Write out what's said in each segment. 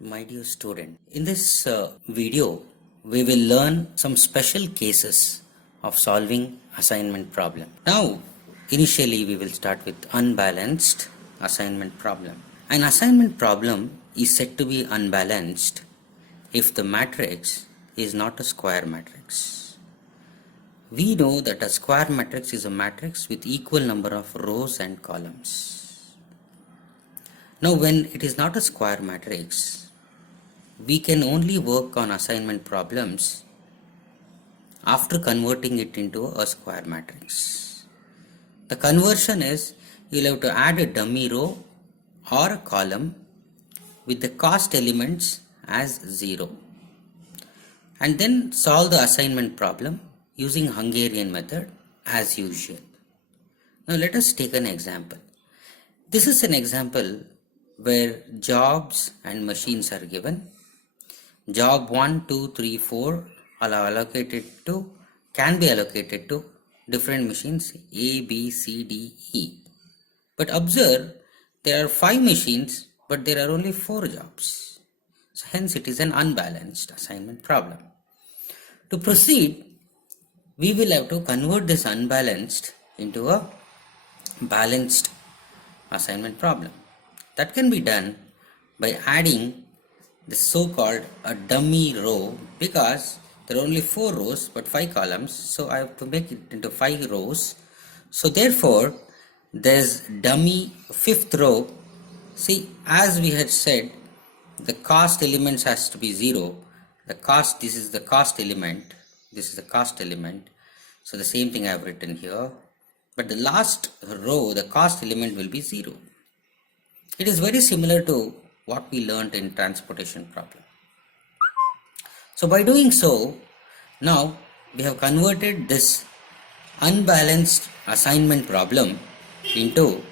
My dear student, in this video, we will learn some special cases of solving assignment problem. Now, initially we will start with unbalanced assignment problem. An assignment problem is said to be unbalanced if the matrix is not a square matrix. We know that a square matrix is a matrix with equal number of rows and columns. Now, when it is not a square matrix, we can only work on assignment problems after converting it into a square matrix. The conversion is you'll have to add a dummy row or a column with the cost elements as 0 and then solve the assignment problem using Hungarian method as usual. Now let us take an example. This is an example where jobs and machines are given. Job 1, 2, 3, 4 can be allocated to different machines A, B, C, D, E. But observe, there are 5 machines, but there are only 4 jobs. So hence it is an unbalanced assignment problem. To proceed, we will have to convert this unbalanced into a balanced assignment problem. That can be done by adding the so-called a dummy row, because there are only 4 rows but 5 columns, so I have to make it into 5 rows. So therefore there's dummy 5th row. See, as we had said, the cost elements has to be 0. This is the cost element, so the same thing I have written here, but the last row, the cost element will be 0. It is very similar to what we learned in transportation problem. So by doing so, now we have converted this unbalanced assignment problem into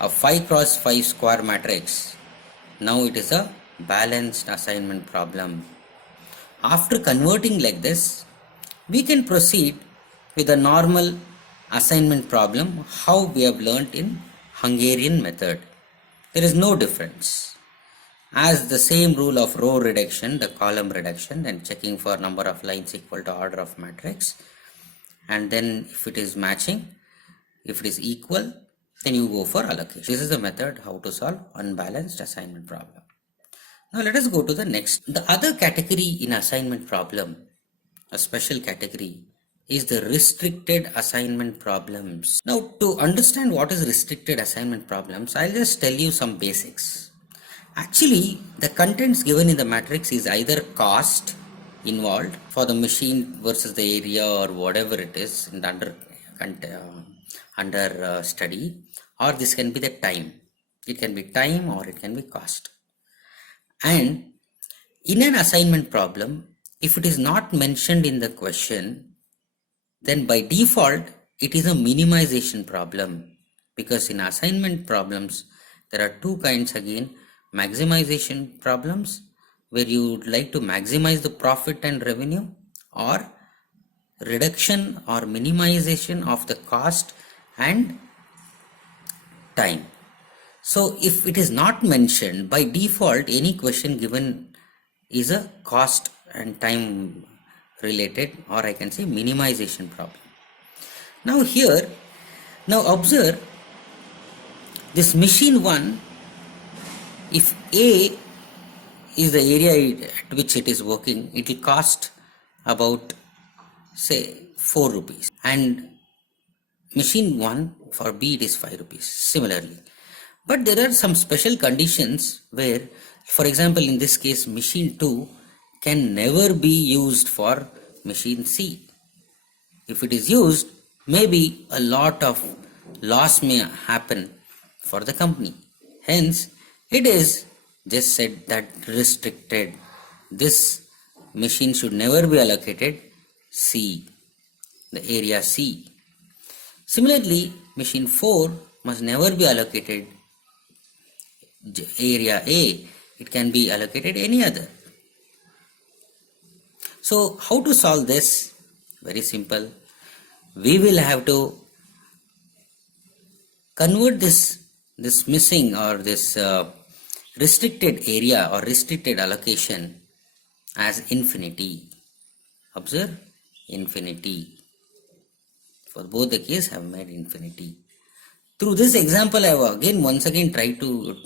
a 5 cross 5 square matrix. Now it is a balanced assignment problem. After converting like this, we can proceed with a normal assignment problem how we have learnt in Hungarian method. There is no difference. As the same rule of row reduction, the column reduction, and checking for number of lines equal to order of matrix, and then if it is matching, if it is equal, then you go for allocation. This is the method how to solve unbalanced assignment problem. Now let us go to the next. The other category in assignment problem, a special category, is the restricted assignment problems. Now to understand what is restricted assignment problems, I'll just tell you some basics. Actually, the contents given in the matrix is either cost involved for the machine versus the area or whatever it is under study, or this can be the time. It can be time or it can be cost. And in an assignment problem, if it is not mentioned in the question, then by default it is a minimization problem, because in assignment problems there are 2 kinds again. Maximization problems, where you would like to maximize the profit and revenue, or reduction or minimization of the cost and time. So if it is not mentioned, by default any question given is a cost and time related, or I can say minimization problem. Now observe this machine 1. If A is the area at which it is working, it will cost about say 4 rupees, and machine 1 for B it is 5 rupees similarly. But there are some special conditions where, for example, in this case machine 2 can never be used for machine C. If it is used, maybe a lot of loss may happen for the company. Hence it is just said that restricted. This machine should never be allocated C, the area C. Similarly, machine 4 must never be allocated area A. It can be allocated any other. So how to solve this? Very simple. We will have to convert this missing or this restricted area or restricted allocation as infinity. Observe, infinity. For both the case, I have made infinity. Through this example, I have once again tried to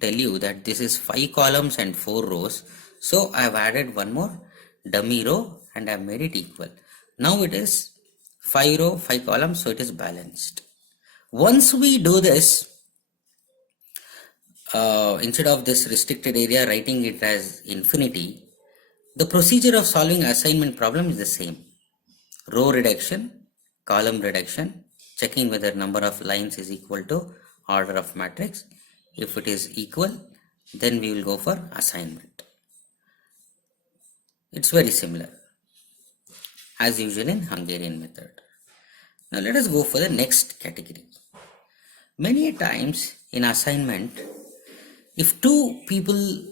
tell you that this is 5 columns and 4 rows. So I have added one more dummy row and I have made it equal. Now it is 5 row, 5 columns, so it is balanced. Once we do this, instead of this restricted area writing it as infinity, the procedure of solving assignment problem is the same. Row reduction, column reduction, checking whether number of lines is equal to order of matrix. If it is equal, then we will go for assignment. It's very similar as usual in Hungarian method. Now let us go for the next category. Many times in assignment, if two people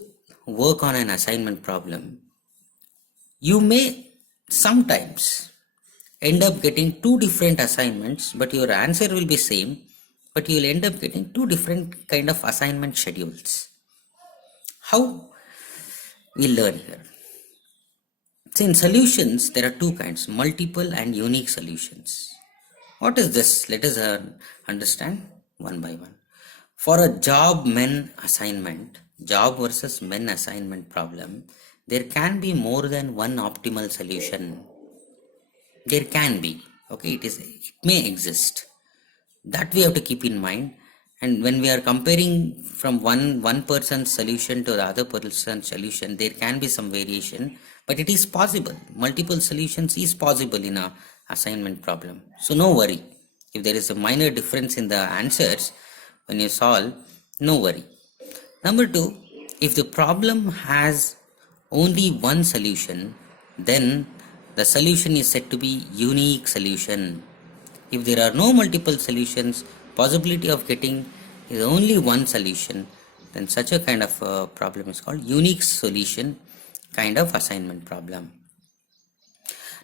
work on an assignment problem, you may sometimes end up getting two different assignments, but your answer will be same, but you will end up getting two different kind of assignment schedules. How we learn here? So in solutions, there are two kinds, multiple and unique solutions. What is this? Let us understand one by one. For a job versus men assignment problem, there can be more than one optimal solution. There can be, okay, it may exist. That we have to keep in mind. And when we are comparing from one person's solution to the other person's solution, there can be some variation, but it is possible. Multiple solutions is possible in a assignment problem. So no worry. If there is a minor difference in the answers when you solve, no worry. Number two, if the problem has only one solution, then the solution is said to be unique solution. If there are no multiple solutions, possibility of getting is only one solution, then such a kind of problem is called unique solution kind of assignment problem.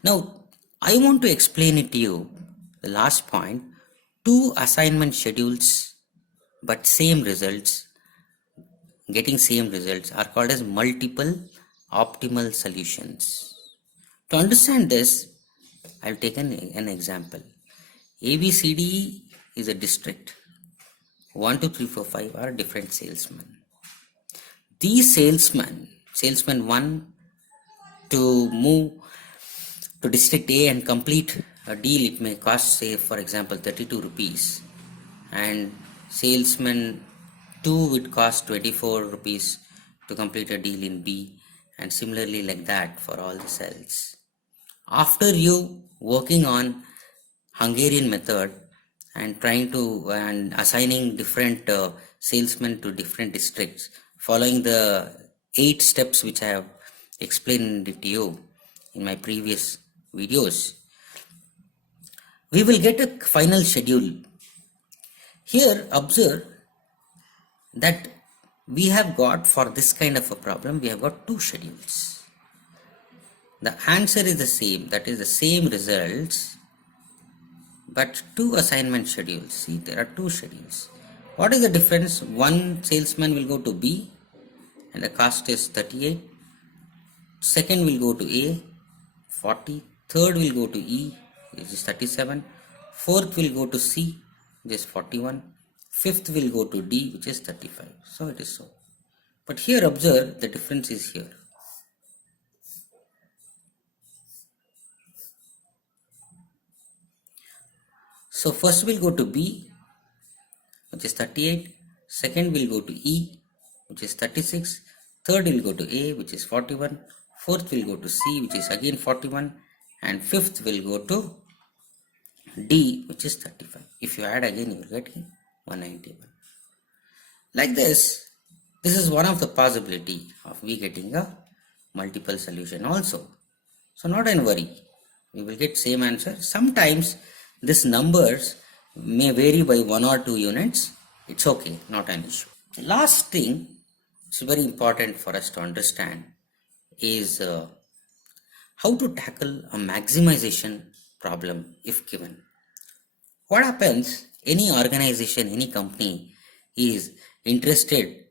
Now, I want to explain it to you, the last point. Two assignment schedules but same results, getting same results, are called as multiple optimal solutions. To understand this, I'll take an example. ABCD is a district. 1, 2, 3, 4, 5 are different salesmen. These salesman 1 to move to district A and complete a deal, it may cost, say for example, 32 rupees, and salesman 2 would cost 24 rupees to complete a deal in B, and similarly like that for all the cells. After you working on Hungarian method and trying to and assigning different salesmen to different districts, following the 8 steps which I have explained it to you in my previous videos, we will get a final schedule. Here observe that we have got, for this kind of a problem, we have got 2 schedules. The answer is the same, that is the same results, but 2 assignment schedules. See, there are 2 schedules. What is the difference? One salesman will go to B and the cost is 38. Second will go to A, 40. Third will go to E, which is 37. Fourth will go to C, which is 41. Fifth will go to D, which is 35. So it is so. But here observe, the difference is here. So first we'll go to B, which is 38. Second we'll go to E, which is 36. Third we'll go to A, which is 41. Fourth we'll go to C, which is again 41. And fifth we'll go to D, which is 35. If you add again, you will get 191. Like this is one of the possibility of we getting a multiple solution also. So not an worry, we will get same answer. Sometimes these numbers may vary by 1 or 2 units. It's okay, not an issue. Last thing, it's very important for us to understand, is how to tackle a maximization problem if given. What happens, any organization, any company is interested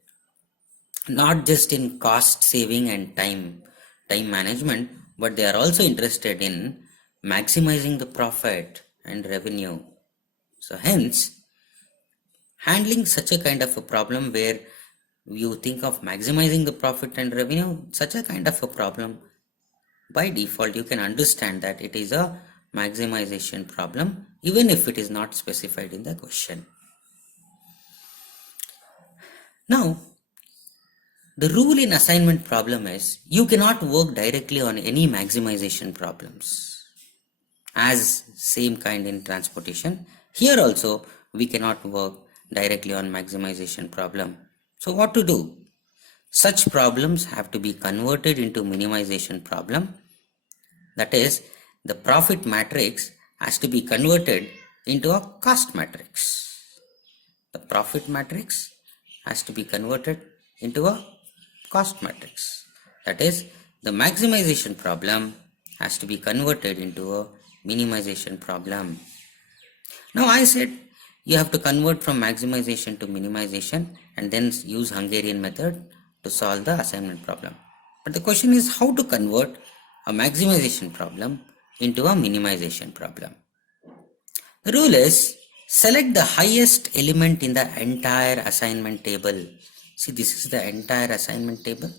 not just in cost saving and time management, but they are also interested in maximizing the profit and revenue. So hence, handling such a kind of a problem where you think of maximizing the profit and revenue, such a kind of a problem, by default you can understand that it is a maximization problem even if it is not specified in the question. Now, the rule in assignment problem is you cannot work directly on any maximization problems. As same kind in transportation, here also we cannot work directly on maximization problem. So what to do? Such problems have to be converted into minimization problem. That is, the profit matrix has to be converted into a cost matrix. The profit matrix has to be converted into a cost matrix. That is, the maximization problem has to be converted into a minimization problem. Now I said you have to convert from maximization to minimization and then use Hungarian method to solve the assignment problem. But the question is how to convert a maximization problem into a minimization problem. The rule is select the highest element in the entire assignment table. See, this is the entire assignment table.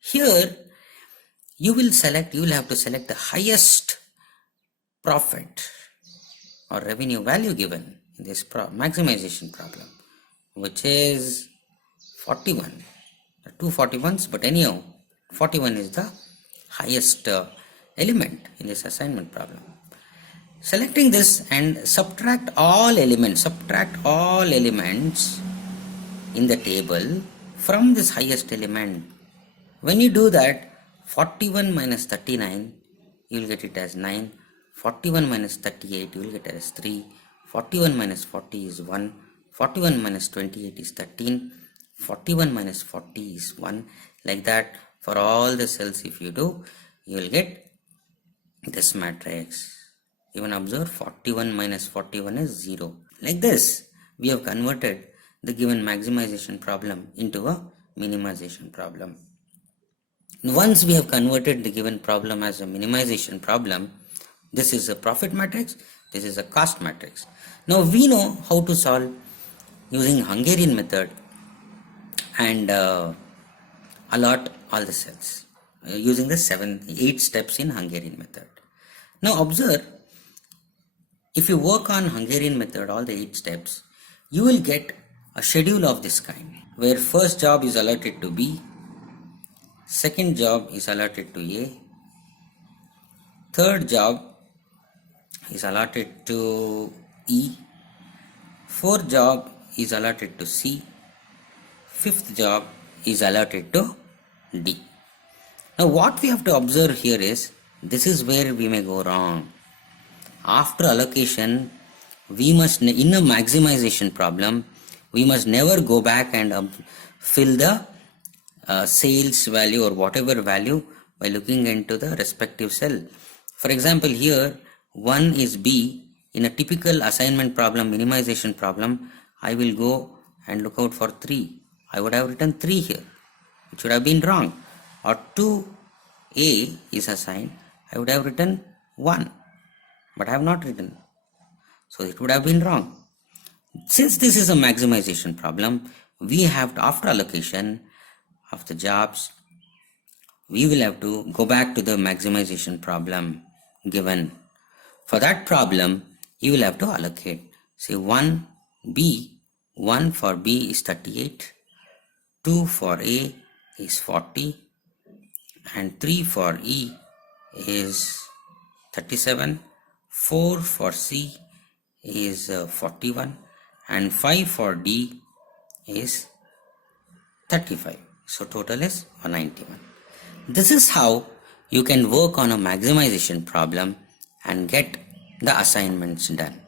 Here you will have to select the highest profit or revenue value given in this maximization problem, which is 41. There are two 41s, but anyhow 41 is the highest element in this assignment problem. Selecting this and subtract all elements in the table from this highest element. When you do that, 41 minus 39, you will get it as 9. 41 minus 38, you will get it as 3. 41 minus 40 is 1. 41 minus 28 is 13. 41 minus 40 is 1. Like that, for all the cells if you do, you will get this matrix. Even observe 41 minus 41 is 0. Like this, we have converted the given maximization problem into a minimization problem. Once we have converted the given problem as a minimization problem, this is a profit matrix, this is a cost matrix. Now we know how to solve using Hungarian method and allot all the cells using the 8 steps in Hungarian method. Now observe, if you work on Hungarian method, all the 8 steps, you will get a schedule of this kind, where first job is allotted to B, second job is allotted to A, third job is allotted to E, fourth job is allotted to C, fifth job is allotted to D. Now what we have to observe here is, this is where we may go wrong. After allocation, we must, in a maximization problem, we must never go back and fill the sales value or whatever value by looking into the respective cell. For example, here 1 is B. In a typical assignment problem, minimization problem, I will go and look out for 3. I would have written 3 here, which would have been wrong. Or 2A is assigned, I would have written 1, but I have not written. So it would have been wrong. Since this is a maximization problem, we have to, after allocation of the jobs, we will have to go back to the maximization problem given. For that problem, you will have to allocate. Say 1B, 1 for B is 38, 2 for A is 40, and 3 for E is 37, 4 for C is 41, and 5 for D is 35. So total is 191. This is how you can work on a maximization problem and get the assignments done.